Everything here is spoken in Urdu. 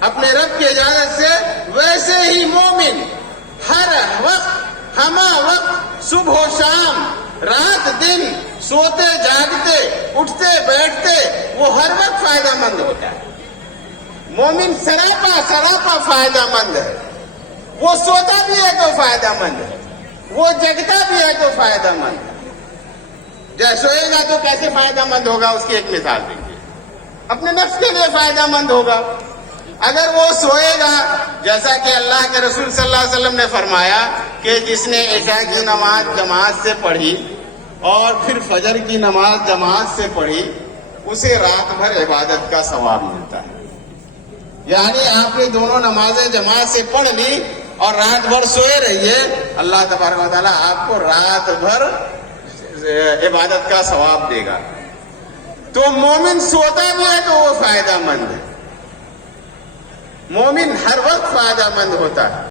اپنے رب کی اجازت سے، ویسے ہی مومن ہر وقت، ہمہ وقت، صبح و شام، رات دن، سوتے جاگتے، اٹھتے بیٹھتے، وہ ہر وقت فائدہ مند ہوتا ہے۔ مومن سراپا فائدہ مند ہے۔ وہ سوتا بھی ہے تو فائدہ مند ہے، وہ جگتا بھی ہے تو فائدہ مند ہے۔ جب سوئے گا تو کیسے فائدہ مند ہوگا، اس کی ایک مثال دیجیے۔ اپنے نفس کے لیے فائدہ مند ہوگا۔ اگر وہ سوئے گا، جیسا کہ اللہ کے رسول صلی اللہ علیہ وسلم نے فرمایا کہ جس نے عشاء کی نماز جماعت سے پڑھی اور پھر فجر کی نماز جماعت سے پڑھی، اسے رات بھر عبادت کا ثواب ملتا ہے۔ یعنی آپ نے دونوں نمازیں جماعت سے پڑھ لی اور رات بھر سوئے رہیے، اللہ تبارک و تعالیٰ آپ کو رات بھر عبادت کا ثواب دے گا۔ تو مومن سوتا بھی ہے تو وہ فائدہ مند ہے۔ مومن ہر وقت فائدہ مند ہوتا ہے۔